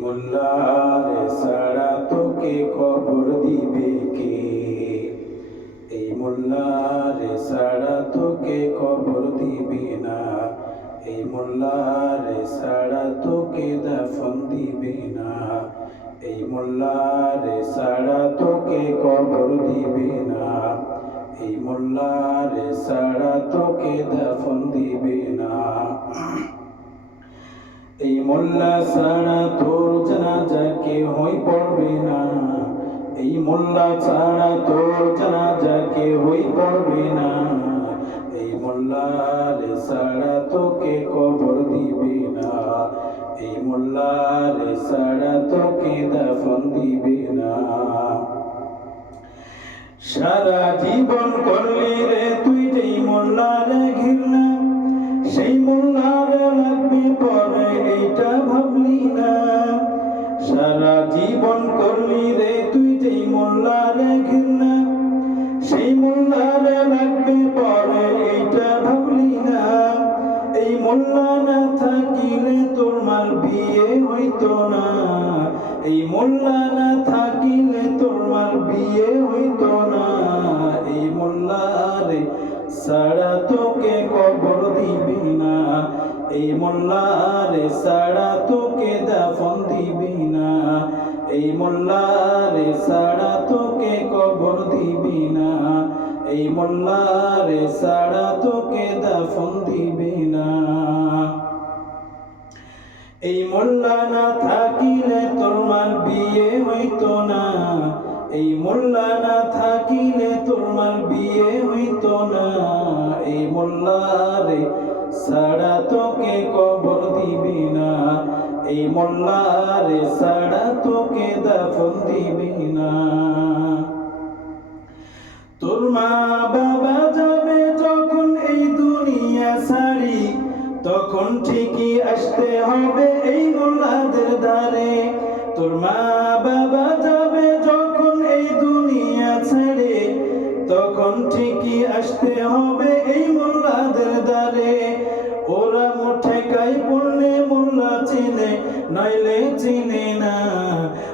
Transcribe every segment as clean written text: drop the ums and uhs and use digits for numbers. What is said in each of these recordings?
মোল্লারে সারা তোকে কবর দিবে কে? এই মোল্লারে সারা তোকে কবর দিবে না। এই মোল্লারে সারা তোকে দাফন দিবে না। এই মোল্লারে সারা তোকে কবর দিবে না। এই মোল্লারে সারা তোকে দাফন দিবে না। এই মোল্লা ছাড়া তোর জানাজা কেহই পড়বে না। এই মোল্লা ছাড়া তোর জানাজা কেহই পড়বে না। এই মোল্লার ছাড়া তোকে কবর দিবে না। এই মোল্লার ছাড়া তোকে দাফন দিবে না। সারা জীবন করলি রে তুই যেই মোল্লারে ঘৃণা, সেই মোল্লারে লাগবে পরে এইটা ভাবলি না। সারা জীবন করলি রে তুই যেই মোল্লারে ঘৃণা, সেই মোল্লারে লাগবে পরে এইটা ভাবলি না। এই মোল্লা না থাকিলে তোর মার বিয়ে হইতো না। এই মোল্লা না থাকিলে তোর মার বিয়ে হইতো না। এই মোল্লারে সাড়া তোকে কবর দিবি না। এই মোল্লারে সাড়া তোকে দাফন দিবি না। এই মোল্লারে সাড়া তোকে কবর দিবি না। এই মোল্লারে সাড়া তোকে দাফন দিবি না। এই মোল্লা না থাকিলে তোর মার বিয়ে হইতো না। এই মোল্লা না থাকিলে তোর মার বিয়ে হইতো না। এই মোল্লারে সাড়া তোকে কবর দিবি না। এই মোল্লারে সাড়া তোকে দাফন দিবি না। তোর মা বাবা যাবে যখন এই দুনিয়া ছাড়ি, তখন ঠিকই আসতে হবে এই মোল্লাদের দ্বারে। তোর মা বাবা যাবে যখন এই দুনিয়া ছেড়ে, তখন ঠিকই আসতে হবে এই মোল্লাদের দ্বারে। ওরা ঠেকাই পড়লে মোল্লা চিনে, নাইলে চিনে না।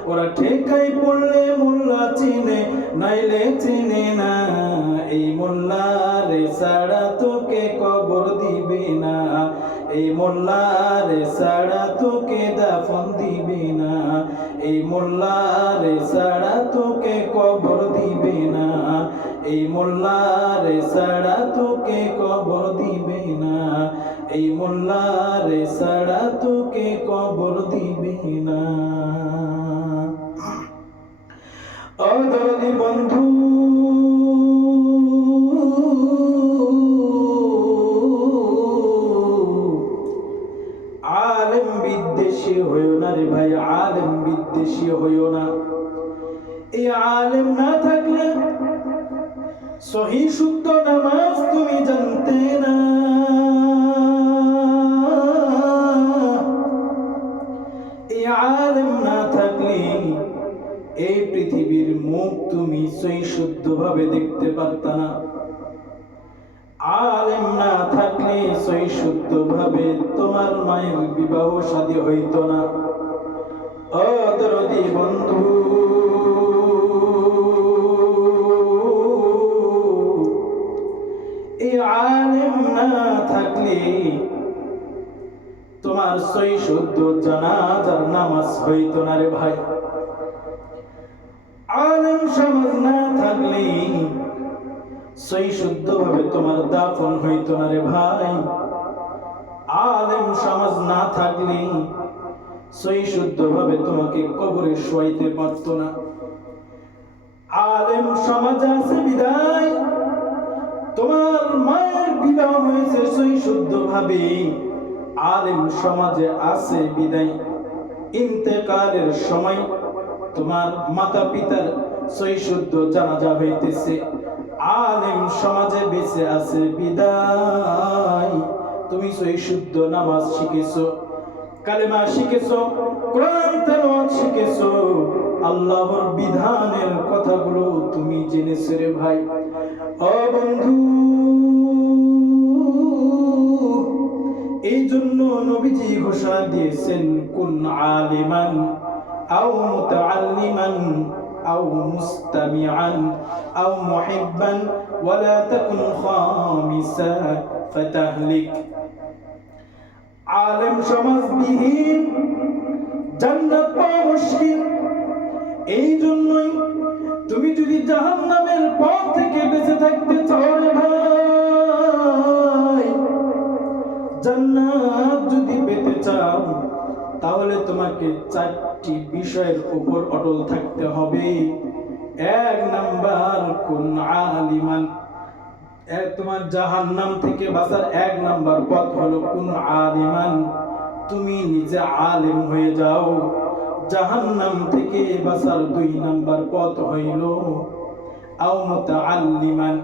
ওরা ঠেকাই পড়লে মোল্লা চিনে, নাইলে চিনে না। এই মোল্লারে সাড়া তোকে কবর দিবে না। এই মোল্লারে সাড়া তোকে দাফন দিবে না। এই মোল্লারে সাড়া তোকে কবর দিবে না। এই মোল্লারে সাড়া তোকে কবর দিবে না। এই মোল্লারে সাড়া তোকে কবর দিবে না। ও দরদি বন্ধু, আলেম বিদ্বেষী হইও না রে ভাই, আলেম বিদ্বেষী হইও না। এই আলেম না থাকলে সহি শুদ্ধ নামাজ তুমি জানতে না। এই আলেম না থাকলে এই পৃথিবীর মুখ তুমি সহি শুদ্ধ ভাবে দেখতে পারতা না। আলেম না থাকলে সহি শুদ্ধ ভাবে তোমার মায়ের বিবাহ শাদী হইতো না। ও দরদি বন্ধু, এই আলেম না থাকলে তোমার সহি শুদ্ধ জানাজার নামাজ হইতো না রে ভাই। আলেম সমাজ না থাকলে সহি শুদ্ধ ভাবে তোমার দাফন হইতো না রে ভাই। আলেম সমাজ না থাকলে সহি শুদ্ধ ভাবে তোমাকে কবরে শোয়াইতে পারতো না। আলেম সমাজ আছে বিদায় তোমার মায়ের বিবাহ হয়েছে সহি শুদ্ধ ভাবে। আলেম সমাজে আছে বিদায় ইন্তেকালের সময় তোমার মাতা পিতার সহি শুদ্ধ জানাজা হইতেছে। আলেম সমাজে বেঁচে আছে বিদায় তুমি সহি শুদ্ধ নামাজ শিখেছো, কালেমা শিখেছো, কোরআন তেলাওয়াত শিখেছো, আল্লাহর বিধানের কথাগুলো তুমি জেনেছো রে ভাই। ও বন্ধু, এই এই জন্য নবীজি ঘোষণা দিয়েছেন, কুন আলিমান আও মুতাআল্লিমান আও মুস্তামিআন আও মুহিব্বান ওয়ালা তাকুন খামিসা ফাতাহলিক। আলেম সমাজবিহীন জান্নাত পাওয়া মুশকিল। এই জন্যই তুমি যদি জাহান্নামের পথ থেকে বেঁচে থাকতে চাও রে ভাই, জান্নাত যদি পেতে চাও, তাহলে তোমাকে 4টি বিষয়ের উপর অটল থাকতে হবে। 1 নাম্বার, কুন আলিমান। তোমার জাহান্নাম থেকে বাঁচার 1 নাম্বার পথ হলো কুন আলিমান, তুমি নিজে আলেম হয়ে যাও। জাহান্নাম থেকে বাঁচার 2 নাম্বার পথ হইল আও মুতাআল্লিমান,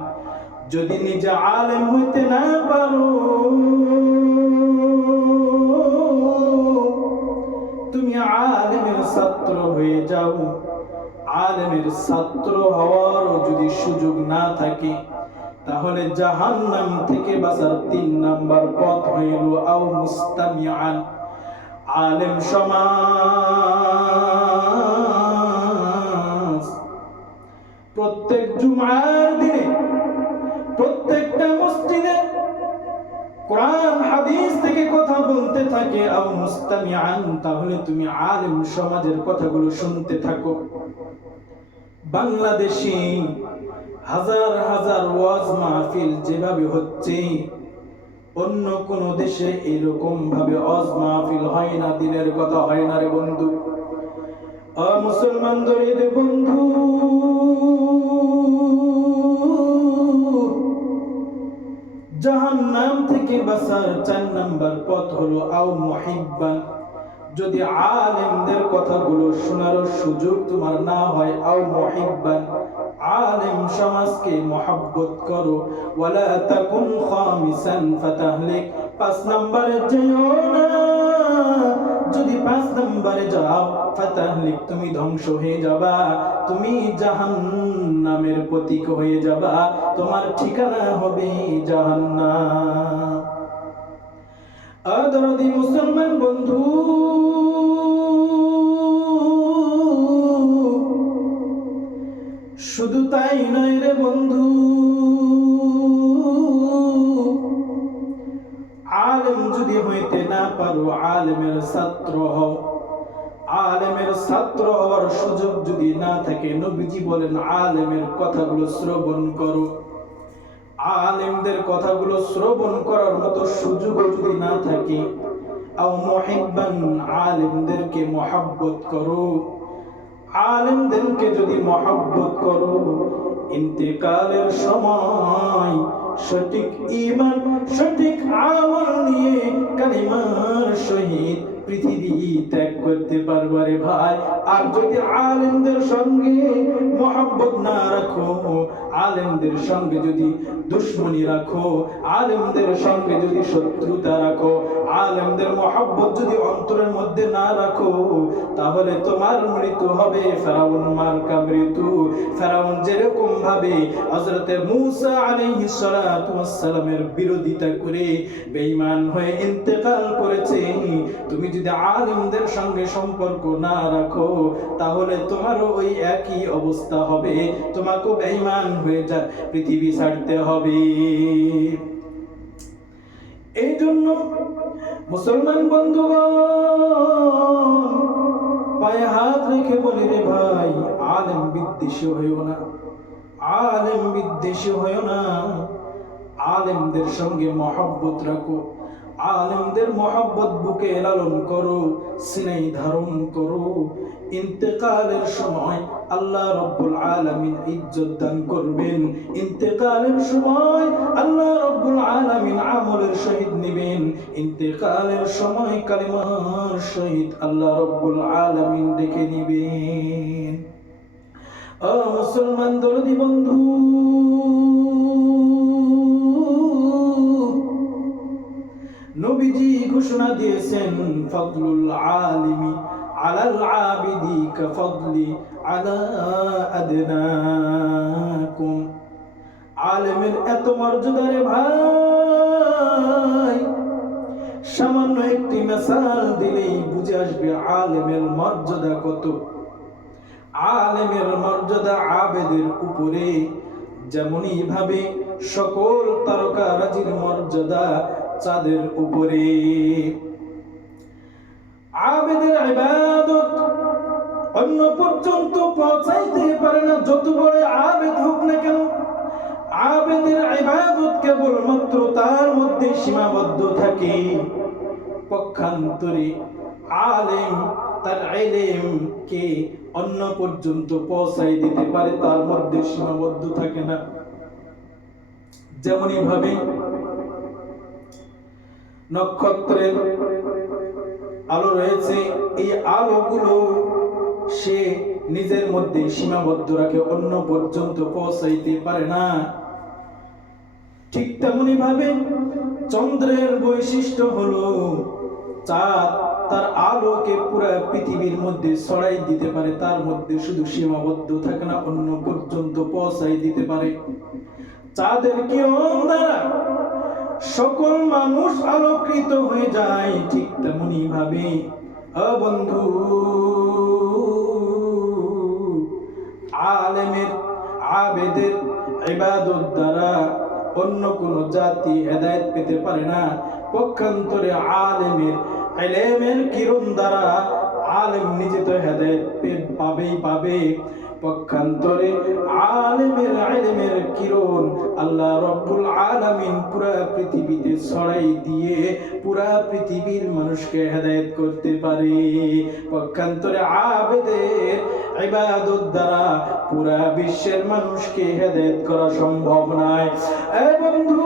যদি নিজে আলেম হইতে না পারো, তুমি আলেমের ছাত্র হয়ে যাও। আলেমের ছাত্র হওয়ার যদি সুযোগ না থাকে, তাহলে জাহান্নাম থেকে বাঁচার 3 নাম্বার পথ হইল আও মুস্তামিআন, আলেম সমাজ প্রত্যেক জুমার দিনে প্রত্যেকটা মসজিদে কোরআন হাদিস থেকে কথা বলতে থাকে আও মুস্তামিআন, তাহলে তুমি আলেম সমাজের কথাগুলো শুনতে থাকো। বাংলাদেশে হাজার হাজার ওয়াজ মাহফিল যেভাবে হচ্ছে, অন্য কোন দেশে এরকম ভাবে ওয়াজ মাহফিল হয় না, দিনের কথা হয় না রে বন্ধু। মুসলমান দরিদ বন্ধু, জাহান্নাম থেকে বাঁচার 4 নাম্বার পথ হলো আও মুহিব্বান, যদি আলেমদের কথাগুলো শোনার সুযোগ তোমার না হয়, আও মুহিব্বান, আলেম সমাজকে মহব্বত করো। ওয়ালা তাকুন খামিসান ফাতাহলিক, 5 নম্বরে যেও না, যদি 5 নম্বরে যাও ফাতাহলিক, তুমি ধ্বংস হয়ে যাবা, তুমি জাহান্নামের প্রতীক হয়ে যাবা, তোমার ঠিকানা হবে জাহান্নাম। আদরদি মুসলমান বন্ধু, শুধু তাই নয় রে বন্ধু, আলেম যদি হইতে না পারো, আলেমের ছাত্র হও। আলেমের ছাত্র হওয়ার সুযোগ যদি না থাকে, নবীজি বলেন আলেমের কথাগুলো শ্রবণ করো। আলেমদের কথাগুলো শ্রবণ করার মতো সুযোগ যদি না থাকে, আও মুহিব্বান, আলেমদেরকে মহব্বত করো। আলেমদেরকে যদি মহব্বত করো, ইন্তেকালের সময় সঠিক ঈমান সঠিক আমল নিয়ে কালিমার সহিত পৃথিবী ত্যাগ করতে পারবে রে ভাই। আর যদি আলেমদের সঙ্গে মহব্বত না রাখো, আলেমদের সঙ্গে যদি দুশ্মনী রাখো, আলেমদের সঙ্গে যদি শত্রুতা রাখো, আলেমদের মহব্বত যদি অন্তরের মধ্যে না রাখো, তাহলে তোমার মৃত্যু হবে ফেরাউন মার্কা মৃত্যু। ফেরাউন যেরকম ভাবে হযরতে মূসা আলাইহিস সালাতু ওয়াস সালামের বিরোধিতা করে বেঈমান হয়ে ইন্তেকাল করেছে, তুমি যদি আলেমদের সঙ্গে সম্পর্ক না রাখো, তাহলে তোমারও ওই একই অবস্থা হবে, তোমাকে বেঈমান হয়ে পৃথিবী ছাড়তে হবে। এই জন্য মুসলমান বন্ধুগণ, পায়ে হাত রেখে বলি রে ভাই, আলেম বিদ্বেষী হইও না, আলেম বিদ্বেষী হইও না। আলেমদের সঙ্গে মহব্বত রাখো, আলেমদের মহব্বত বুকে লালন করো, সিনাই ধারণ করো। ইন্তেকালের সময় আল্লাহ রাব্বুল আলামিন ইজ্জত দান করবেন। ইন্তেকালের সময় আল্লাহ রাব্বুল আলামিন আমলের সহিত নেবেন। ইন্তেকালের সময় কালিমার সহিত আল্লাহ রাব্বুল আলামিন ডেকে নেবেন। ও মুসলমান দরদি বন্ধু, নবীজি ঘোষণা দিয়েছেন, ফাদলুল আলিমি আলাল আবিদি কাফদলি আলা আদনাকুম। আলেমের এত মর্যাদা রে ভাই, সামান্য একটি মিসাল দিলেই বুঝে আসবে আলেমের মর্যাদা কত। আলেমের মর্যাদা আবেদের উপরে, যেমনই ভাবে সকল তারকারাজির মর্যাদা চাঁদের উপরে। আবেদের ইবাদত অন্য পর্যন্ত পৌঁছাইতে পারে না, যত বড় আবেদ হোক না কেন। আবেদের ইবাদত কেবলমাত্র তার মধ্যে সীমাবদ্ধ থাকে। পক্ষান্তরে আলেম তার ইলমকে অন্য পর্যন্ত পৌঁছাই দিতে পারে, তার মধ্যে সীমাবদ্ধ থাকে না। যেমনই ভাবে নক্ষত্রের আলো রয়েছে, এই আলোগুলো সে নিজের মধ্যে সীমাবদ্ধ রাখে, অন্য পর্যন্ত পৌঁছাইতে পারে না। ঠিক তেমনি ভাবে চন্দ্রের বৈশিষ্ট্য হলো চাঁদ তার আলোকে পুরো পৃথিবীর মধ্যে ছড়াই দিতে পারে, তার মধ্যে শুধু সীমাবদ্ধ থাকে না, অন্য পর্যন্ত পৌঁছাই দিতে পারে। চাঁদের কিরণ দ্বারা সকল মানুষ আলোকিত হয়ে যায়। ঠিক তেমনি ভাবে বন্ধু, আলেমের আবেদের ইবাদত দ্বারা অন্য কোন জাতি হেদায়েত পেতে পারে না। পক্ষান্তরে আলেমের ইলমের কিরণ দ্বারা আলেম নিজে তো হেদায়েত পাবে। পক্ষান্তরে আলেমের ইলমের কিরণ আল্লাহ রাব্বুল আলামিন পুরা পৃথিবীতে ছড়াই দিয়ে পুরা পৃথিবীর মানুষকে হেদায়েত করতে পারে। পক্ষান্তরে আবেদের ইবাদত দ্বারা পুরা বিশ্বের মানুষকে হেদায়েত করা সম্ভব নয়। এ বন্ধু,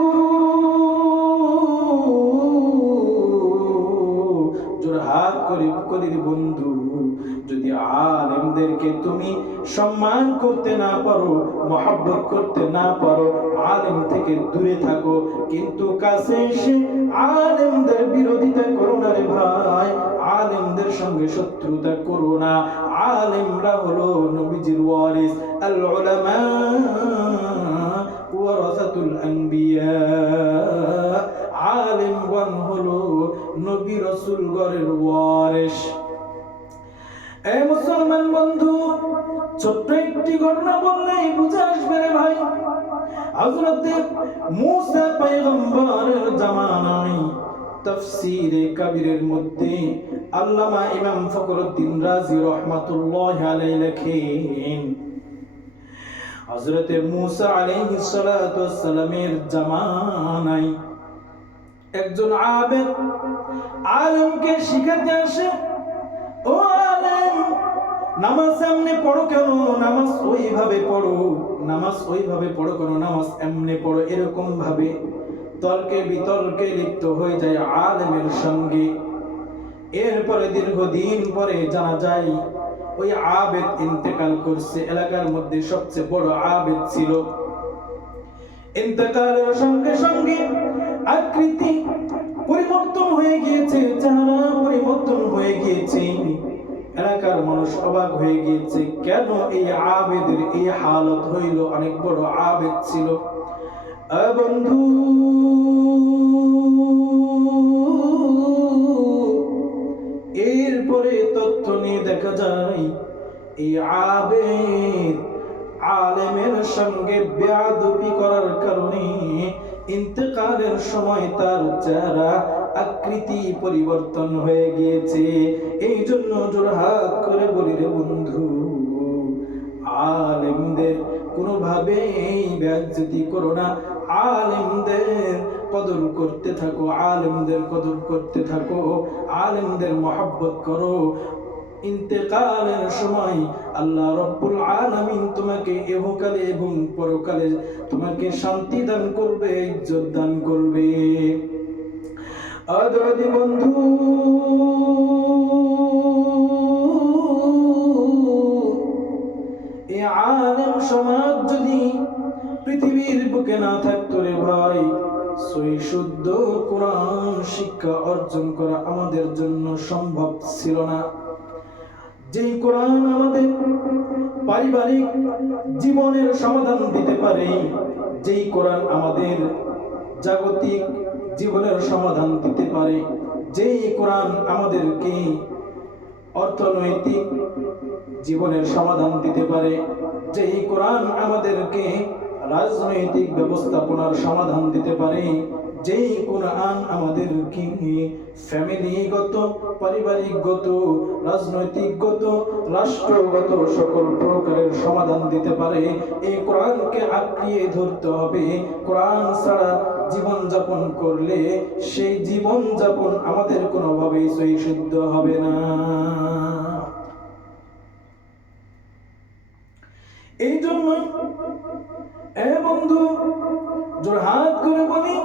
জোরহাত করি বন্ধু, যদি আলেমদেরকে তুমি সম্মান করতে না পারো, মহব্বত করতে না পারো, আলেম থেকে দূরে থাকো। কিন্তু কাছে এসে আলেমদের বিরোধিতা করো না রে ভাই, আলেমদের সঙ্গে শত্রুতা করো না। আলেমরা হলো নবীজির ওয়ারিস, আল উলামা ওয়ারাসাতুল আনবিয়া। আলেমগণ হলো নবী রাসূলগণের ওয়ারিস। এই মুসলমান বন্ধু, ছোট্ট একটি ঘটনা বললেই বুঝে আসবে রে ভাই। হযরত মূসা পয়গম্বরের জামানায় তাফসীরে কাবীরের মধ্যে আল্লামা ইমাম ফখরুদ্দীন রাজি রাহমাতুল্লাহি আলাইহি লেখেন, হযরত মূসা আলাইহিস সালাতু ওয়াস সালামের জামানায় একজন আবেদ আলেমকে শিখাতে আসে, ও আলেম, নামাজ এমনি পড়ো কেন, নামাজ ওইভাবে পড়ো, নামাজ ওইভাবে পড়ো কেন, নামাজ এমনি পড়ো, এরকম ভাবে তর্কে বিতর্কে লিপ্ত হয়ে যায় আলেমের সঙ্গে। এরপরে দীর্ঘদিন পরে জানা যায় ওই আবেদ ইন্তেকাল করছে। এলাকার মধ্যে সবচেয়ে বড় আবেদ ছিল। ইন্তেকালের সঙ্গে সঙ্গে আকৃতি পরিবর্তন হয়ে গিয়েছে, চেহারা পরিবর্তন হয়ে গিয়েছে। এলাকার মানুষ অবাক হয়ে গিয়েছে, কেন এই আবেদের এই হালত হইল? অনেক বড় আবেদ ছিল। বন্ধু, এরপরে তথ্য নিয়ে দেখা যায় এই আবেদ আলেমের সঙ্গে বেয়াদবি করার কারণে ইন্তেকালের সময় তার চেহারা আকৃতি পরিবর্তন হয়ে গিয়েছে। এই জন্য জোরহাত করে বলি রে বন্ধু, আলেমদের কোনোভাবেই বেয়াজ্জতি করো না, আলেমদের কদর করতে থাকো, আলেমদের কদর করতে থাকো, আলেমদের মহব্বত করো। ইন্তেকালের সময় আল্লাহ রাব্বুল আলামিন তোমাকে ইহকালে এবং পরকালে তোমাকে শান্তি দান করবে, ইজ্জত দান করবে। আদরদি বন্ধু, এই আলেম সমাজ যদি পৃথিবীর বুকে না থাকতো রে ভাই, সহি শুদ্ধ কোরআন শিক্ষা অর্জন করা আমাদের জন্য সম্ভব ছিল না। যেই কোরআন আমাদের পারিবারিক জীবনের সমাধান দিতে পারে, যেই কোরআন আমাদের জাগতিক জীবনের সমাধান দিতে পারে, যেই কোরআন আমাদেরকে অর্থনৈতিক জীবনের সমাধান দিতে পারে, যেই কোরআন আমাদেরকে রাজনৈতিক ব্যবস্থাপনার সমাধান দিতে পারে, যেই কোরআন আমাদেরকে ফ্যামিলিগত, পারিবারিকগত, রাজনৈতিকগত, রাষ্ট্রগত সকল প্রকারের সমাধান দিতে পারে, এই কোরআনকে আঁকড়িয়ে ধরতে হবে। কোরআন ছাড়া জীবন যাপন করলে সেই জীবন যাপন আমাদের কোনোভাবেই সহি শুদ্ধ হবে না। এই জন্য বন্ধু, জোরহাত করে বলি,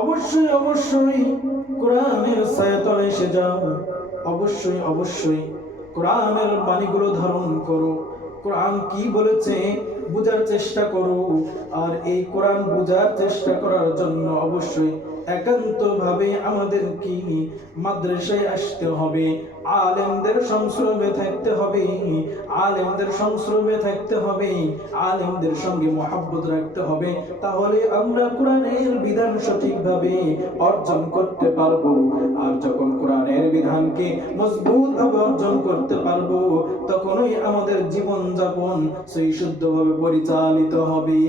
অবশ্যই অবশ্যই কোরআনের ছায়াতলে এসে যাও। অবশ্যই অবশ্যই কোরআনের বাণীগুলো ধারণ করো। কোরআন কি বলেছে বুঝার চেষ্টা করো। আর এই কোরআন বুঝার চেষ্টা করার জন্য অবশ্যই একান্তভাবে আমাদের কি মাদ্রাসায় আসতে হবে, আলেমদের সংস্রবে থাকতে হবে, আলেমদের সংস্রবে থাকতে হবে, আলেমদের সঙ্গে মহব্বত রাখতে হবে। তাহলে আমরা কোরআনের বিধান সঠিকভাবে অর্জন করতে পারবো। আর যখন কোরআনের বিধানকে মজবুতভাবে অর্জন করতে পারবো, তখনই আমাদের জীবন যাপন সেই শুদ্ধভাবে পরিচালিত হবে।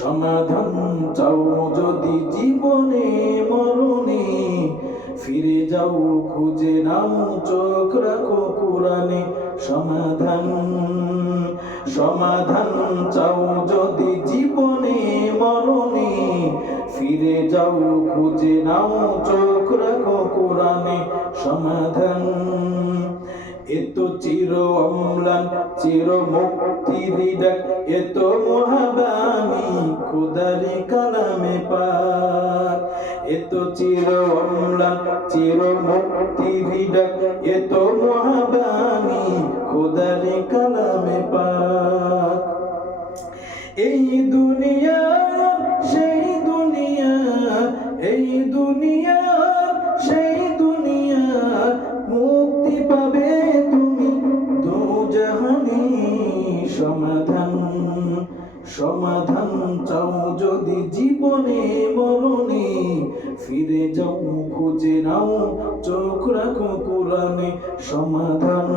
সমাধান চাও যদি জীবনে মরণে, ফিরে যাও খুঁজে নাও চোখ রাখো কোরআনে। সমাধান সমাধান চাও যদি জীবনে মরণে, ফিরে যাও খুঁজে নাও চোখ রাখো কোরআনে। সমাধান এত চির অম্লান চির মুক্তির ডাক, এত মহাবাণী খোদারি কালামে পাক। এত চির অম্লান চির মুক্তির ডাক, এত মহাবাণী খোদারি কালামে পাক। এই দুনিয়া সেই দুনিয়া, এই দুনিয়া সেই দুনিয়া, মুক্তি পাবে তুমি দুজাহানে। সমাধান সমাধান চাও যদি জীবনে মরণে, ফিরে যাও খুঁজে নাও চোখ রাখো কোরআনে। সমাধান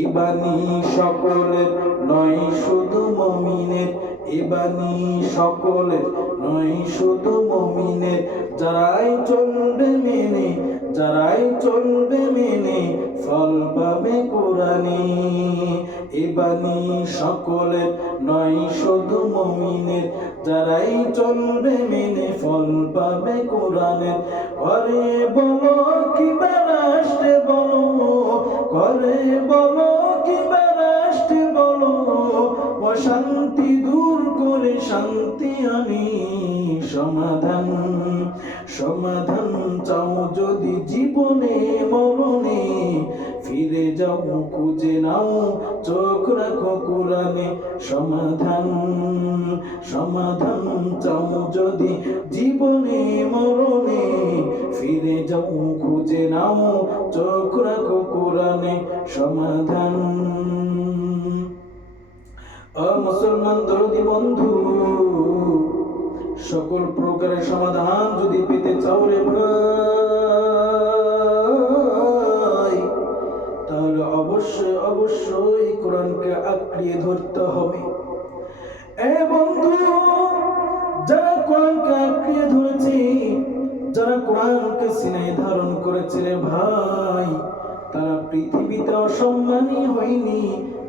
এ বাণী সকলের নয় শুধু মুমিনের, এ বাণী সকলের নয় শুধু মুমিনের। যারাই চলবে মেনে, যারাই চলবে মেনে, ফল পাবে কোরআনে। এ বাণী সকলের নয় শুধু মুমিনের, যারাই চলবে মেনে, ফল পাবে কোরআনে। ঘরে বলো কিংবা রাষ্ট্রে বলো, ঘরে বলো কিংবা রাষ্ট্রে বলো, অশান্তি দূর করে শান্তি আনি। সমাধান সমাধান চাও যদি জীবনে মরণে, ফিরে যাও খুঁজে নাও চোখ রাখো কোরআনে। সমাধান সমাধান চাও যদি জীবনে মরণে, ফিরে যাও খুঁজে নাও চোখ রাখো কোরআনে। সমাধান মুসলমান দরদি বন্ধু, সকল প্রকারের সমাধান যদি পেতে চাও রে ভাই, তাহলে অবশ্যই অবশ্যই কোরআনকে আঁকড়িয়ে ধরতে হবে। এ বন্ধু, যারা কোরআনকে আঁকড়িয়ে ধরেছে, যারা কোরআনকে সিনায় ধারণ করেছে রে ভাই, তারা পৃথিবীতে অসম্মানী হয়নি,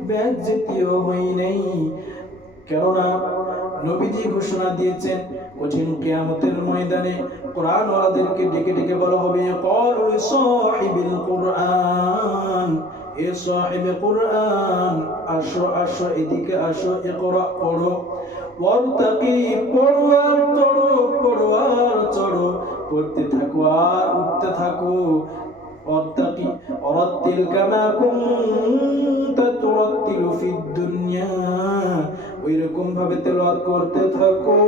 বেজ্জতিও হয় নাই। কেননা নবীজি ঘোষণা দিয়েছেন কঠিন কিয়ামতের ময়দানে কোরআন ওয়ালাদেরকে ডেকে ডেকে বলা হবে, ক্বালু লিসাহিবিল কুরআন, এ সাহিবে কুরআন, আসো আসো এদিকে আসো, ইকরা পড়ো, ওয়ারতাকি পড়ো আর চড়ো, পড়ো আর চড়ো, পড়তে থাকো আর উঠতে থাকো। ওয়ারতাকি ওয়ারাত্তিল কামা কুনতা তুরাত্তিলু ফিদ দুনিয়া, ওইরকম ভাবে তেলাওয়াত করতে থাকো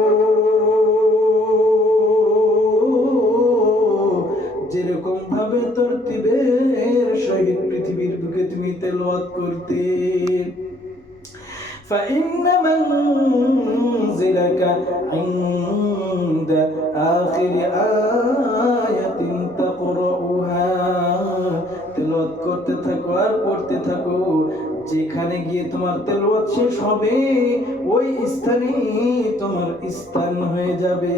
যেরকম ভাবে তরতিবের সহিত পৃথিবীর বুকে তুমি তেলাওয়াত করতে। فإن منزلك عند آخر آية تقرأها তেলাওয়াত করতে থাকো আর পড়তে থাকো, যেখানে গিয়ে তোমার তেলাওয়াত শেষ হবে ওই স্থানে তোমার স্থান হয়ে যাবে।